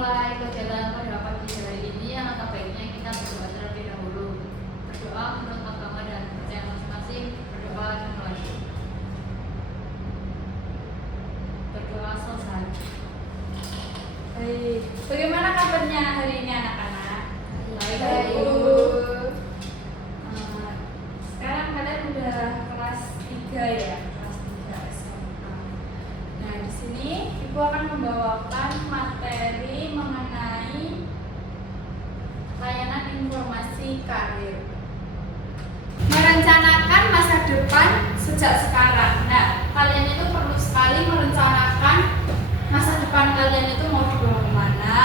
memulai kegiatan pada pagi hari ini, alangkah baiknya kita berdoa terlebih dahulu. Berdoa menurut agama dan percaya masing-masing. Berdoa dimulai. Berdoa selesai. Baik. Bagaimana kabarnya hari ini anak-anak? Baik, Bu. Sekarang kalian udah kelas 3 ya, kelas 3 SMA. Nah, di sini Ibu akan membawakan materi mengenai layanan informasi karir. Merencanakan masa depan sejak sekarang. Nah, kalian itu perlu sekali merencanakan masa depan kalian itu mau dibawa kemana,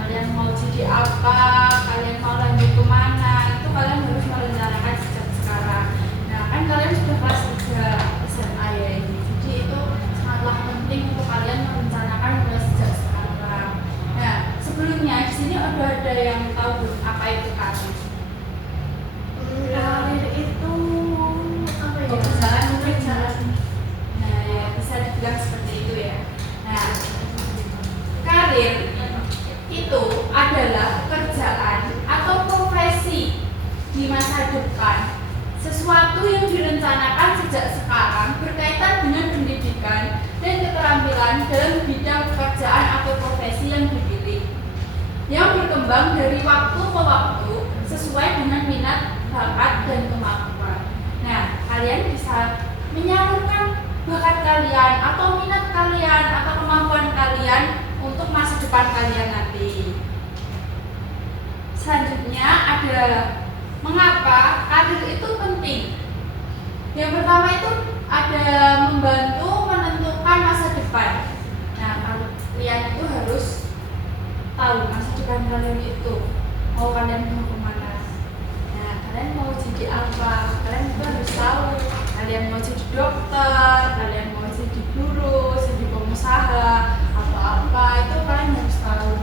kalian mau jadi apa, kalian mau lanjut kemana, itu kalian harus merencanakan sejak sekarang. Nah, kan kalian sudah kelas 3 SMA ya ini, jadi itu sangatlah penting untuk kalian merencanakan mulai sejak sekarang. Nah, sebelumnya di sini ada yang tahu belum apa itu karir? Karir itu apa ya? Jalan mungkin jalan. Nah, ya bisa dibilang seperti itu ya. Nah, karir itu adalah pekerjaan atau profesi di masa depan, sesuatu yang direncanakan sejak sekarang berkaitan dengan pendidikan dan keterampilan dalam bidang pekerjaan atau profesi yang dipilih, yang berkembang dari waktu ke waktu sesuai dengan minat, bakat, dan kemampuan. Nah, kalian bisa menyalurkan bakat kalian atau minat kalian atau kemampuan kalian untuk masa depan kalian nanti. Selanjutnya ada mengapa karir itu penting. Yang pertama itu ada membantu menentukan masa depan. Nah, kalian itu harus tahu masa depan kalian itu mau kalian mau kemana. Nah, kalian mau jadi apa? Kalian itu harus tahu. Kalian mau jadi dokter, kalian mau jadi guru, jadi pengusaha, atau apa, itu kalian harus tahu.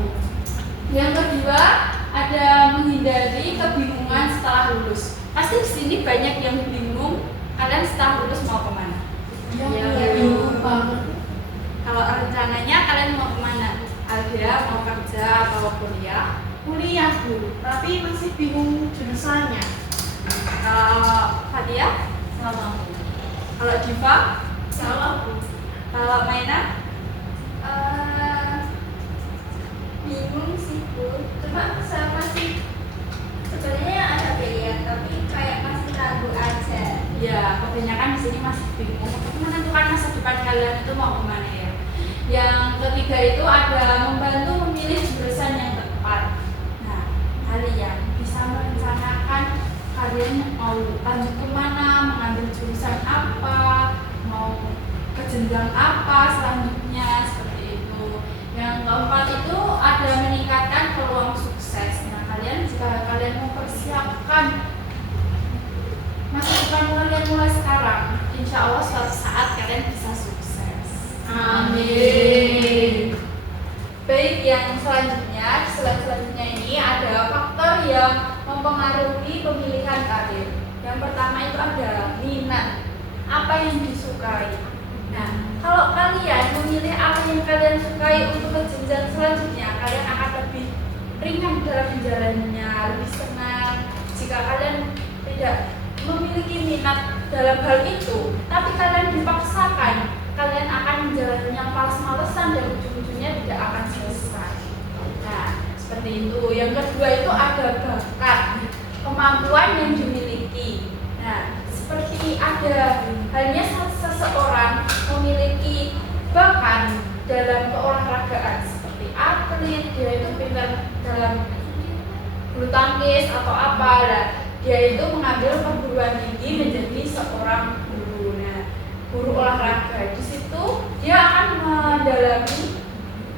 Yang kedua, ada menghindari kebingungan setelah lulus. Pasti di sini banyak yang bingung, kalian setelah lulus mau kemana? Bingung banget. Kalau rencananya kalian mau kemana? Aldea mau kerja atau kuliah? Kuliah, Bu, tapi masih bingung jurusannya. Kalau Fadia? Sama, Bu. Kalau Diva? Sama, Bu. Kalau Maina? Bingung sih Bu, cuma saya masih sebenarnya ada pilihan tapi kayak masih ragu aja. Ya, kebanyakan di sini masih bingung untuk menentukan masa depan kalian itu mau kemana ya. Yang ketiga itu ada membantu memilih jurusan yang tepat. Nah, kalian bisa merencanakan kalian mau lanjut kemana, mengambil jurusan apa, mau ke jenjang apa selanjutnya, seperti itu. Yang keempat itu ada meningkatkan peluang sukses. Nah, jika kalian mempersiapkan masa depan kalian mulai sekarang, insya Allah suatu saat kalian bisa sukses. Amin. Baik, yang selanjutnya, selanjutnya ini ada faktor yang mempengaruhi pemilihan karir. Yang pertama itu ada minat, apa yang disukai. Nah, kalau kalian memilih apa yang kalian sukai untuk ke jenjang selanjutnya, kalian akan lebih ringan dalam menjalannya, lebih senang. Jika kalian tidak memiliki minat dalam hal itu, tapi kalian dipaksakan, kalian akan menjalaninya males-malesan dan ujung-ujungnya tidak akan selesai. Nah, seperti itu. Yang kedua itu ada bakat, kemampuan yang dimiliki. Nah, seperti ada halnya seseorang memiliki bakat dalam keolahragaan seperti atlet, dia itu pintar dalam bulu tangkis atau apa, nah, dia itu mengambil perguruan tinggi menjadi seorang guru. Nah, guru olahraga di situ dia akan mendalami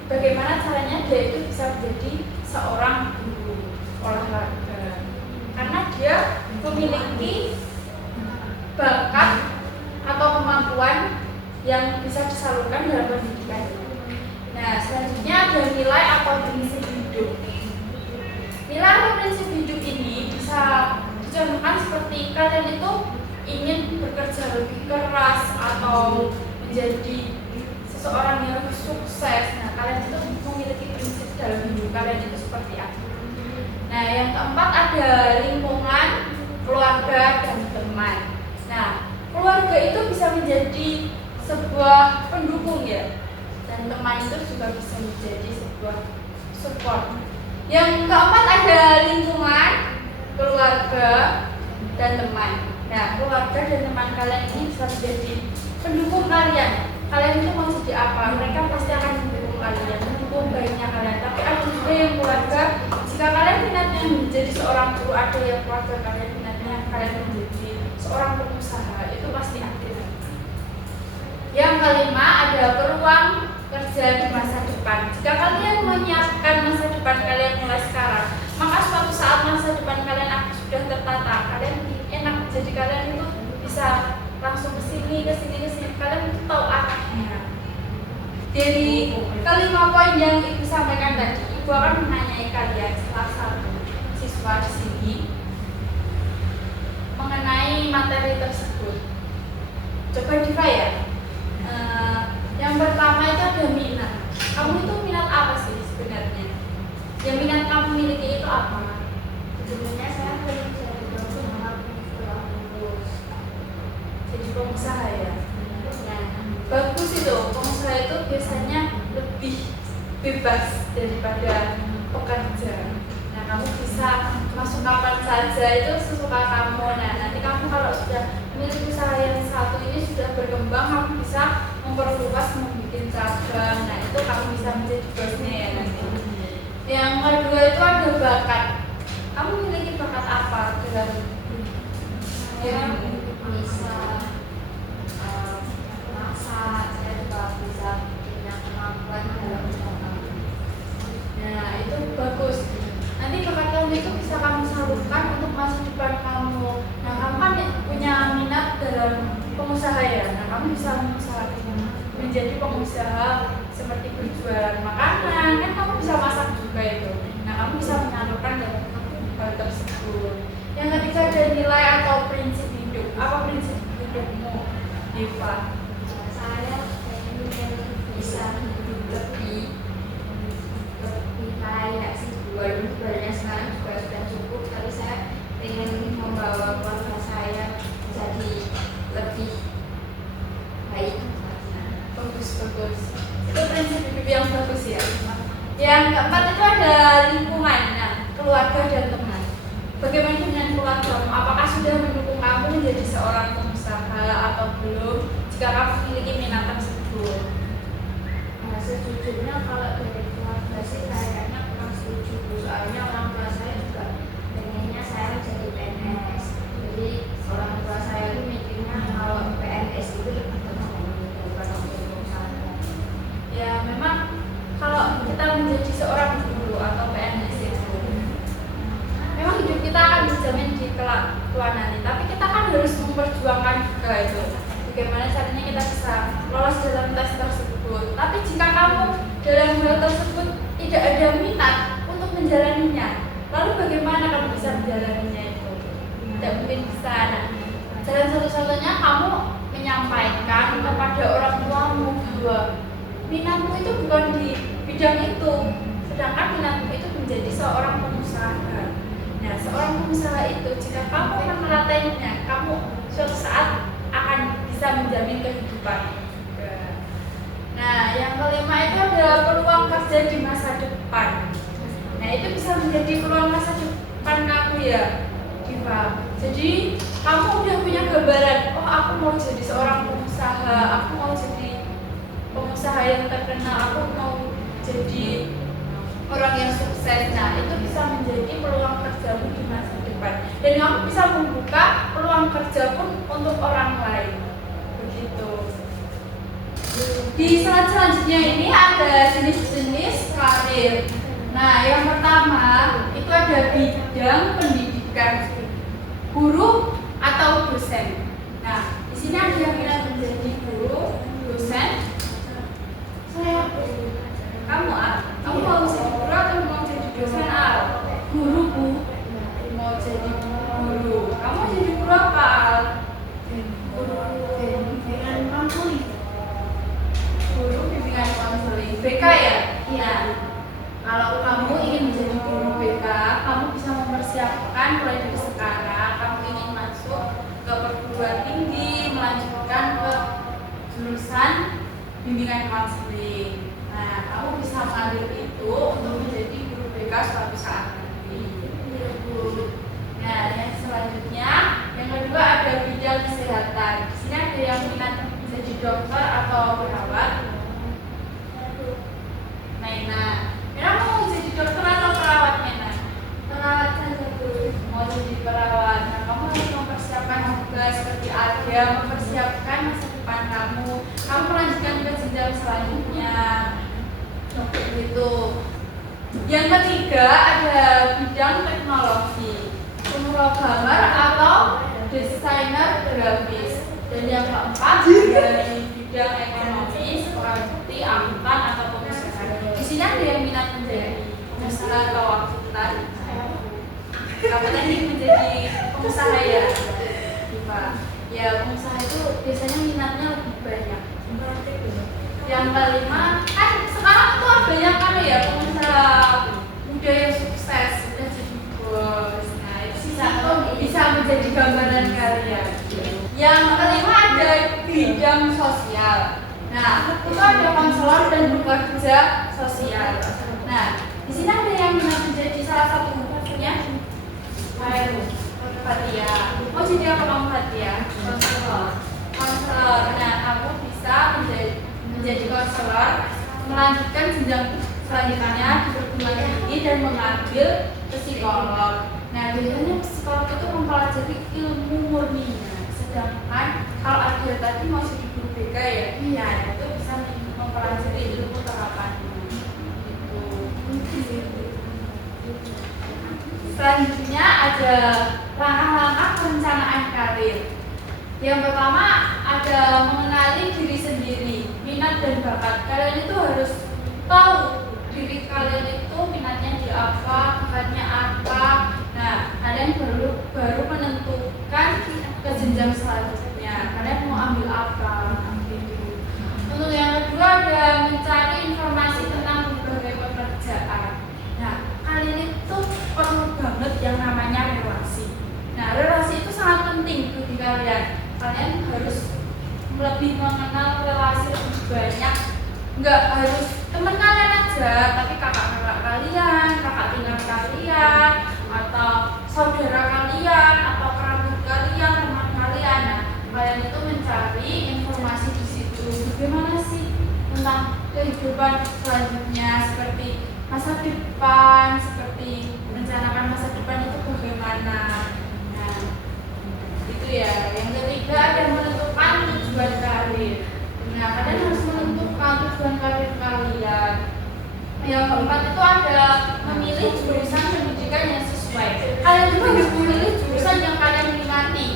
bagaimana caranya dia itu bisa menjadi seorang guru olahraga karena dia memiliki bakat atau kemampuan yang bisa disalurkan dalam pendidikan. Nah, selanjutnya ada nilai atau prinsip hidup. Nilai atau prinsip hidup ini bisa dicontohkan seperti kalian itu ingin bekerja lebih keras atau menjadi seseorang yang lebih sukses. Nah, kalian itu memiliki prinsip dalam hidup. yang keempat ada lingkungan, keluarga, dan teman. Nah, keluarga itu bisa menjadi sebuah pendukung ya, dan teman itu juga bisa menjadi sebuah support. Yang keempat ada lingkungan, keluarga, dan teman. Nah, keluarga dan teman kalian ini bisa menjadi pendukung kalian. Kalian itu mau jadi apa? Mereka pasti akan mendukung kalian, mendukung baiknya kalian. Tapi ada juga yang keluarga. Jika kalian minatnya menjadi seorang guru, ada yang keluarga kalian minatnya kalian menjadi seorang pengusaha, itu pasti ada. Yang kelima ada peluang kerja di masa depan. Jika kalian menyiapkan masa depan kalian mulai sekarang, maka suatu saat masa depan kalian sudah tertata. Kalian enak, jadi kalian itu bisa langsung ke sini, kalian itu tahu arahnya. Dari kelima poin yang Ibu sampaikan tadi, Ibu akan menanyai kalian salah satu siswa di sini mengenai materi tersebut. Coba Diva ya. Yang pertama itu ada minat. Kamu itu minat apa sih sebenarnya? Yang minat kamu miliki itu apa? Sebenarnya saya belum jadi pengusaha, Jadi pengusaha ya. Nah, bagus itu. Pengusaha itu biasanya lebih bebas daripada pekerja. Nah, kamu bisa masuk kapan saja, itu sesuka kamu. Nah, nanti kamu kalau sudah memiliki usaha yang satu ini sudah berkembang, kamu bisa memperluas, membuat cabang. Nah, itu kamu bisa menjadi bosnya ya nanti. Yang kedua itu ada bakat. Kamu memiliki bakat apa dalam saya bisa masak, saya juga bisa punya kemampuan dalam usaha. Nah, itu bagus. Nanti bakat kamu itu bisa kamu salurkan untuk masa depan kamu. Nah, kamu kan punya minat dalam pengusaha ya. Nah, kamu bisa menjadi pengusaha seperti berjualan makanan. Kan kamu bisa masak juga itu. Nah, kamu bisa menyalurkan dalam hal tersebut. Yang ketiga ada nilai atau prinsip hidup. Apa prinsip hidupmu, Diva? Saya ingin bisa hidup lebih kayak sih walaupun sebenarnya sekarang juga sudah cukup, tapi saya ingin membawa keluarga saya jadi lebih baik. Bagus. Itu prinsip hidup yang bagus ya. Yang keempat itu ada lingkungan, nah, keluarga dan teman. Bagaimana dengan keluargamu? Apakah sudah mendukung kamu menjadi seorang pengusaha atau belum? Jika kamu memiliki minat tersebut. Nah, sejujurnya kalau dari keluarga sih kayaknya kurang setuju, soalnya orang tua saya juga pengennya saya menjadi PNS. Jadi orang tua saya itu mikirnya kalau PNS itu lebih penting daripada menjadi pengusaha. Ya, memang kalau kita menjadi seorang guru atau PNS itu, memang hidup kita akan dijamin di kelak tua nanti. Tapi kita kan harus memperjuangkan juga itu. Bagaimana caranya kita bisa lolos dalam tes tersebut. Tapi jika kamu dalam hal tersebut tidak ada minat untuk menjalaninya, lalu bagaimana kamu bisa menjalaninya itu? Tidak mungkin bisa. Nah, jalan satu-satunya kamu menyampaikan kepada orang tuamu bahwa minatmu itu bukan di bidang itu, sedangkan minatmu itu menjadi seorang pengusaha. Nah, seorang pengusaha itu jika kamu akan melatihnya, kamu suatu saat akan bisa menjamin kehidupan. Nah, yang kelima itu ada peluang kerja di masa depan. Nah, itu bisa menjadi peluang masa depan kamu ya, Diva. Jadi kamu udah punya gambaran, oh aku mau jadi seorang pengusaha, aku mau jadi pengusaha yang terkenal, aku mau jadi orang yang sukses. Nah, itu bisa menjadi peluang kerjamu di masa depan. Dan kamu bisa membuka peluang kerja pun untuk orang lain. Begitu. Di slide selanjutnya ini ada jenis-jenis karir. Nah, yang pertama itu ada bidang pendidikan, guru atau dosen. Nah, di sini ada yang minat menjadi guru, dosen. Saya, kamu kamu mau jadi guru atau mau jadi dosen? Guru bu, mau jadi guru. Kamu mau jadi guru apa? Bimbingan konseling. Guru bimbingan konseling. BK ya? Iya. Kalau kamu ingin menjadi guru BK, kamu bisa mempersiapkan mulai dari sekarang kamu ingin masuk ke perguruan tinggi, melanjutkan ke jurusan bimbingan konseling. Nah, kamu bisa mengambil itu untuk menjadi guru BK suatu saat nanti. Nah, yang selanjutnya, yang kedua ada bidang kesehatan. Di sini ada yang minat menjadi dokter atau perawat. Nah, mau jadi dokter atau perawat, Nena? Perawat saja Bu. Mau jadi perawat. Nah, kamu harus mempersiapkan juga seperti ada mempersiapkan masa depan kamu. Kamu melanjutkan ke jenjang selanjutnya. Gitu. Yang ketiga ada bidang teknologi, pemrogramer atau desainer grafis. Dan yang keempat dari bidang ekonomi seperti akuntan atau pengusaha. Di sini ada yang minat menjadi pengusaha atau akuntan. Kamu tadi menjadi pengusaha ya, Diva. Ya, pengusaha itu biasanya minatnya lebih banyak. Yang kelima, kan sekarang tuh banyak kan ya pengusaha muda yang sukses, sudah jadi bos. Nah, itu bisa menjadi gambaran kalian. Yang kelima ada bidang sosial. Nah, itu ada konselor dan pekerja sosial. Nah, di sini ada yang menjadi salah satu bukunya. Fatia. Oh, jadi apa kamu Fatia? Konselor. Nah, kamu bisa menjadi konselor, melanjutkan jenjang selanjutnya di perguruan tinggi dan mengambil psikolog. Nah, biasanya psikolog itu mempelajari ilmu murninya. Sedangkan kalau ada tadi mau jadi guru BK ya, iya itu bisa mempelajari ilmu terapannya. Gitu. Selanjutnya ada langkah-langkah perencanaan karir. Yang pertama ada mengenali diri sendiri, minat dan bakat. Kalian itu harus tahu diri kalian itu minatnya di apa, bakatnya apa. Nah, kalian baru menentukan ke jenjang selanjutnya. Kalian mau ambil apa? Gitu. Untuk yang kedua ada mencari informasi tentang berbagai pekerjaan. Nah, kalian itu perlu banget yang namanya relasi. Nah, relasi itu sangat penting bagi kalian. Kalian harus lebih mengenal relasi lebih banyak. Enggak harus teman kalian aja, tapi kakak-kakak kalian, kakak tingkat kalian, atau saudara kalian, atau kerabat kalian, teman kalian. Nah, kalian itu mencari informasi di situ. Bagaimana sih tentang kehidupan selanjutnya, seperti masa depan, seperti merencanakan masa depan itu bagaimana. Nah, itu ya. Yang ketiga ada menentukan tujuan karir. Nah, kalian harus menentukan tujuan karir kalian. Yang keempat itu ada memilih jurusan pendidikan yang sesuai. Kalian juga harus memilih jurusan yang kalian minati.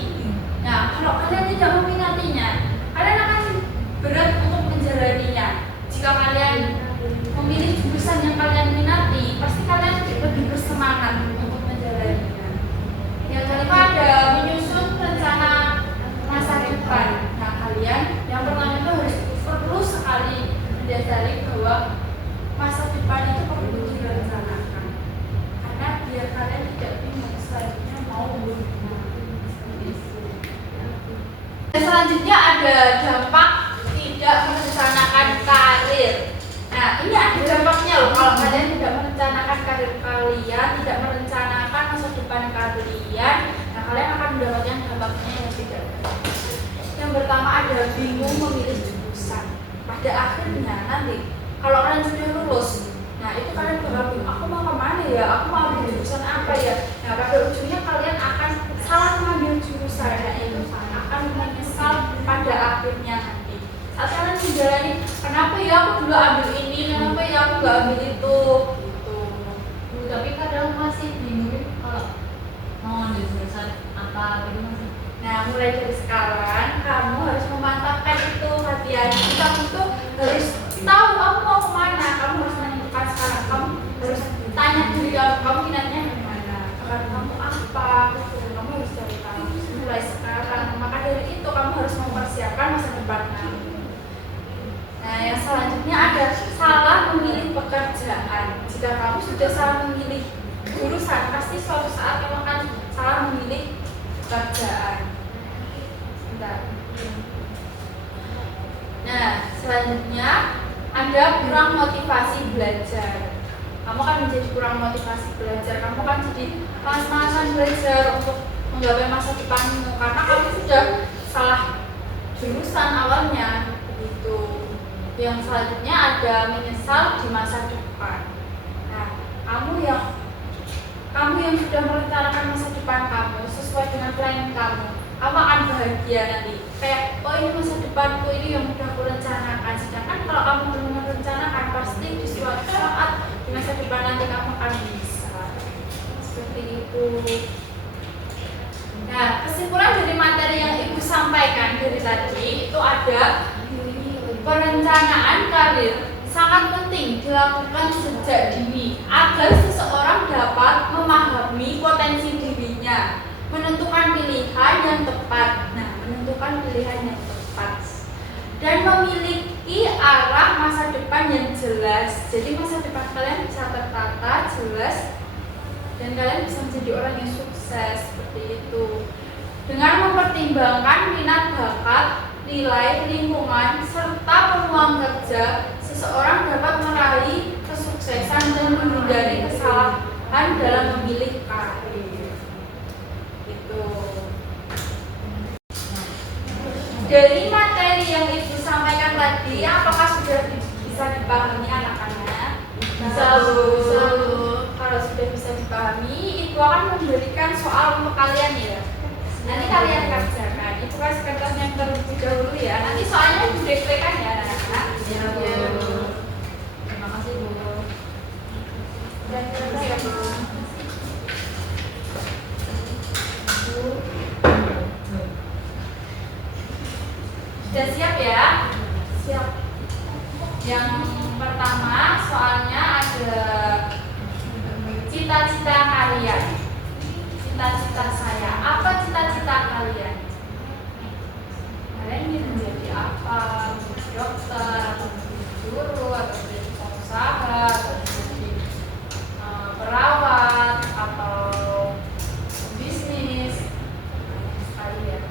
Nah, kalau kalian tidak meminatinya, kalian akan berat untuk menjalaninya. Jika kalian memilih jurusan yang kalian minati, pasti kalian lebih bersemangat untuk menjalaninya. Yang kelima ada menyusun rencana masa depan. Nah, kalian yang pertama itu perlu sekali mendasari bahwa masa depan itu perlu direncanakan. Karena biar kalian tidak bingung selanjutnya mau bagaimana. Selanjutnya ada dampak tidak merencanakan karir. Nah, ini ada dampaknya loh. Kalau kalian tidak merencanakan karir kalian, tidak merencanakan masa depan kalian, nah kalian akan mendapatkan dampaknya yang tidak baik. Yang pertama ada bingung memilih jurusan. Pada akhirnya nanti kalau kalian sudah lulus, nah itu kalian bakal bingung, aku mau kemana ya? Aku mau ambil jurusan apa ya? Nah, pada ujungnya kalian akan salah mengambil jurusan. Nah, itu akan menyesal pada akhirnya nanti. Saat kalian menjalani, kenapa ya aku dulu ambil ini, kenapa ya aku gak ambil itu, gitu. Tapi kadang masih bingung kalau mau ambil jurusan apa gitu masih. Nah, mulai dari sekarang kamu harus memantapkan itu hati-hati. Kamu tuh harus tahu kamu mau kemana. Kamu harus menentukan sekarang. Kamu harus tanya diri kamu minatnya kemana, bakat kamu apa. Kamu harus cari tahu mulai sekarang. Maka dari itu kamu harus mempersiapkan masa depan kamu. Nah, yang selanjutnya ada salah memilih pekerjaan. Jika kamu sudah salah memilih jurusan, pasti suatu saat kamu akan salah memilih pekerjaan. Bentar. Nah, selanjutnya ada kurang motivasi belajar. Kamu kan menjadi kurang motivasi belajar, kamu kan jadi malas-malasan belajar untuk menggapai masa depanmu karena kamu sudah salah jurusan awalnya begitu. Yang selanjutnya ada menyesal di masa depan. Nah, kamu yang sudah merencanakan masa depan kamu sesuai dengan plan kamu akan bahagia nanti. Kayak, oh ini masa depanku, ini yang sudah aku rencanakan. Sedangkan kalau kamu belum merencanakan, pasti di suatu saat di masa depan nanti kamu akan bisa. Seperti itu. Nah, kesimpulan dari materi yang Ibu sampaikan dari tadi itu ada perencanaan karir sangat penting dilakukan sejak dini agar seseorang dapat memahami potensi dirinya, menentukan pilihan yang tepat. Nah, menentukan pilihan yang tepat dan memiliki arah masa depan yang jelas. Jadi masa depan kalian bisa tertata, jelas, dan kalian bisa menjadi orang yang sukses seperti itu. Dengan mempertimbangkan minat bakat, nilai, lingkungan, serta peluang kerja, seseorang dapat meraih kesuksesan dan menghindari kesalahan dalam memilih karir. Itu. Dari materi yang Ibu sampaikan tadi, apakah sudah bisa dipahami anak-anak? Bisa, Bu. Kalau sudah bisa dipahami, Ibu akan memberikan soal untuk kalian ya. Nanti kalian kerjakan. Itu kasih kertas yang terlebih dahulu ya. Nanti soalnya dideklarasikan ya anak-anak. Iya, Bu. Terima kasih, Bu. Dan kertas ya, Bu. Sudah siap ya? Siap. Yang pertama soalnya ada cita-cita kalian. Cita-cita saya. Apa cita-cita kalian? Kalian ingin menjadi apa? Menjadi dokter, atau menjadi guru, atau menjadi pengusaha, atau menjadi perawat, atau bisnis? Kalian.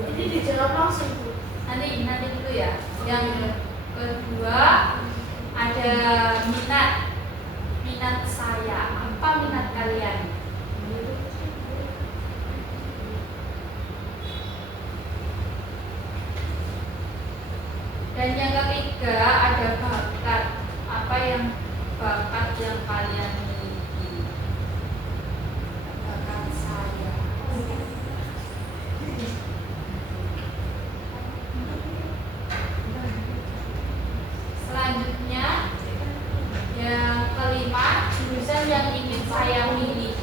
Jadi dijawab langsung, Bu. Nanti dulu ya. Yang kedua ada minat saya. Apa minat kalian? Dan yang ketiga ada bakat. Apa yang bakat yang kalian miliki? Bakat saya. Selanjutnya yang kelima, jurusan yang ingin saya milih.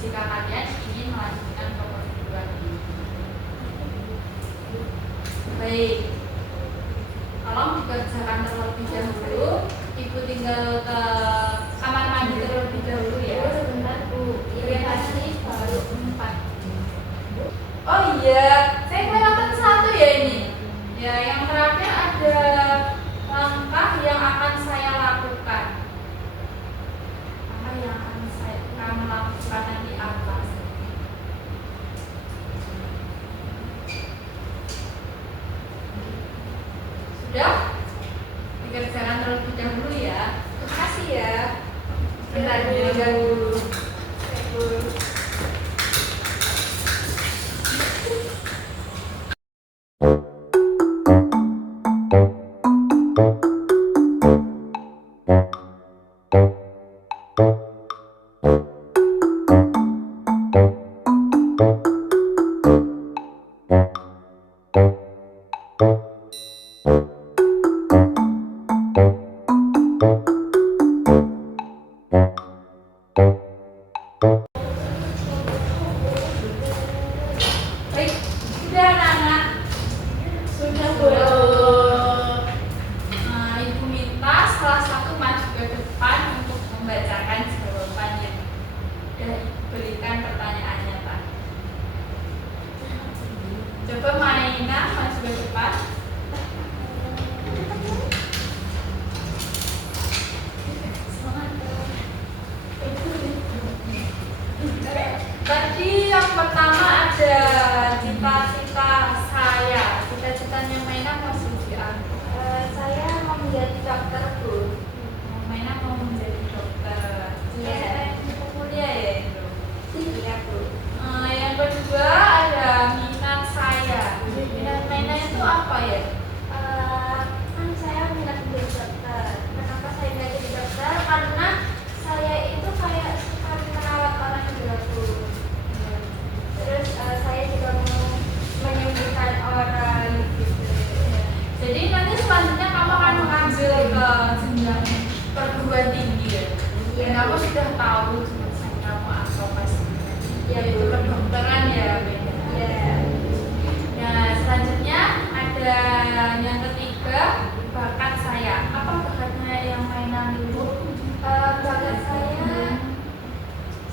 Jika kalian ingin melanjutkan ke perguruan tinggi. Baik, tolong dikerjakan terlebih dahulu. Ibu tinggal ke kamar mandi terlebih dahulu ya. Sebentar, Bu. Ini baru 4. Oh iya, saya kelewatan satu ya ini. Ya, yang terakhir ada langkah yang akan saya lakukan. Apa yang akan kamu lakukan nanti apa? Sudah? Dikerjakan terlebih dahulu ya. Terima kasih ya. Bentar dulu. Baik, sudah anak-anak. Sudah Bu. Ibu minta salah satu maju ke depan untuk membacakan jawaban yang sudah diberikan pertanyaannya Coba mainan maju ke depan. Tadi yang pertama ada cita-cita saya. Cita-citanya mainan masih di aku. Saya mau menjadi dokter, Bu. Mainan mau menjadi dokter. Iya. Cita-cita kuliah ya itu. Iya, Bu. Yang kedua ada minat saya. Minat mainan itu apa ya? Kan saya minat menjadi dokter. Kenapa saya minat jadi dokter? Karena saya itu kayak suka merawat orang juga, Bu. Terus saya juga mau menyembuhkan orang gitu. Jadi nanti selanjutnya kamu akan mengambil ke jenjang perguruan tinggi ya. Iya. Dan kamu sudah tahu jurusan kamu apa pasti. Iya, Yaitu Bu. kedokteran ya. Beda. Iya. Nah selanjutnya ada yang ketiga bakat saya. Apa bakatnya yang mainan itu? Bakat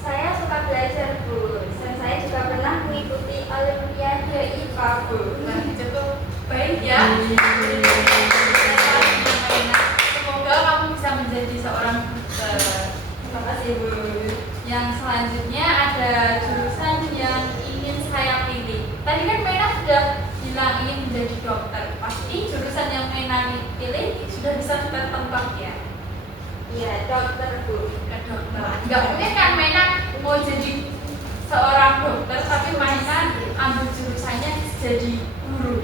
saya suka belajar, Bu. Dan saya juga pernah mengikuti Olimpiade IPA, Bu. Nah, cukup baik ya. Semoga kamu bisa menjadi seorang dokter. Terima kasih, Bu. Yang selanjutnya ada jurusan yang ingin saya pilih. Tadi kan Mena sudah bilang ingin menjadi dokter. Pasti jurusan yang Mena pilih sudah bisa kita tebak ya. Iya, dokter, Bu. Kedokteran. Enggak mungkin kan Mena mau jadi seorang dokter tapi Mena ambil jurusannya jadi guru.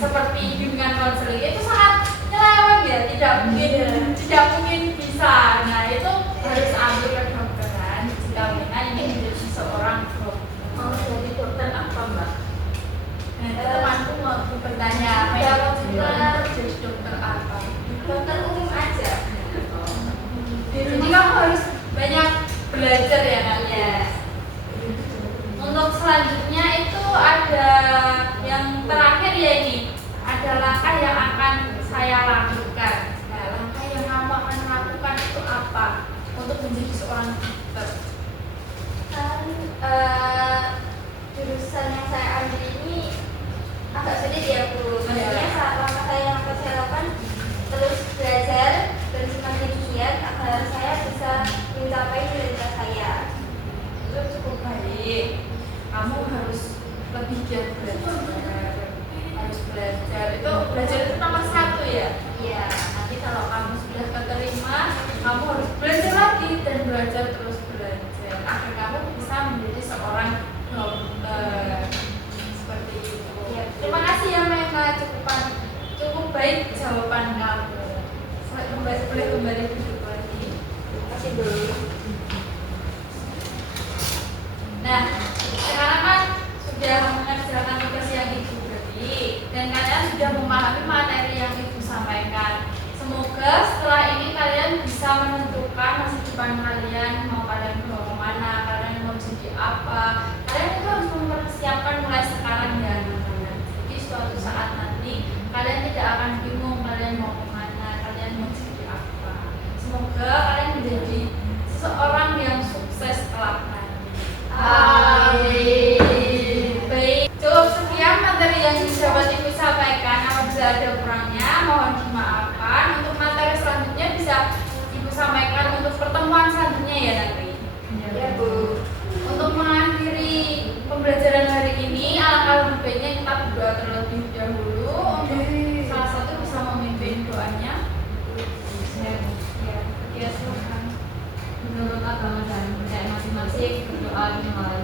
Seperti bimbingan konseling itu sangat nyeleweng ya, tidak mungkin bisa. Nah itu harus ambil kedokteran jika Mena ingin menjadi seorang dokter. Mau jadi dokter apa, Mbak? Nah, temanku mau bertanya, Mena mau jadi dokter apa? Dokter umum aja. Jadi kamu harus banyak belajar ya kan? Iya. Untuk selanjutnya itu ada yang terakhir ya ini, ada langkah yang akan saya lakukan. Nah, langkah yang kamu akan lakukan itu apa untuk menjadi seorang dokter? Kan jurusan yang saya ambil ini agak sulit ya, Bu. Maksudnya saat lama yang akan saya lakukan terus belajar dan semakin giat agar saya bisa mencapai cita-cita saya. Itu cukup baik. Kamu harus lebih giat belajar. Harus belajar. Belajar itu nomor satu ya. Iya. Nanti kalau kamu sudah keterima, kamu harus belajar lagi dan belajar terus belajar agar kamu bisa menjadi seorang dokter. Seperti itu. Iya. Terima kasih ya Mena, cukup baik jawaban kamu. Boleh kembali duduk lagi. Terima kasih, Bu. Nah, sekarang kan sudah mengerjakan tugas yang Ibu beri dan kalian sudah memahami materi yang Ibu sampaikan. Semoga setelah ini kalian bisa menentukan masa depan kalian, mau kalian mau kemana, kalian mau jadi apa. Kalian itu harus mempersiapkan mulai sekarang ya anak-anak. Jadi suatu saat nanti kalian tidak akan bingung kalian mau kemana, kalian mau jadi apa. Semoga kalian menjadi seseorang yang sukses kelak nanti. Amin. Baik, cukup sekian materi yang dapat Ibu sampaikan. Apabila ada kurangnya, mohon dimaafkan. Untuk materi selanjutnya bisa Ibu sampaikan untuk pertemuan selanjutnya ya nanti. Ya, Bu. Untuk mengakhiri pembelajaran hari ini, alangkah lebih baiknya kita berdoa terlebih dahulu. Untuk salah satu bisa memimpin doanya. Ya, silakan. Menurut agama dan percaya masing-masing berdoa dimulai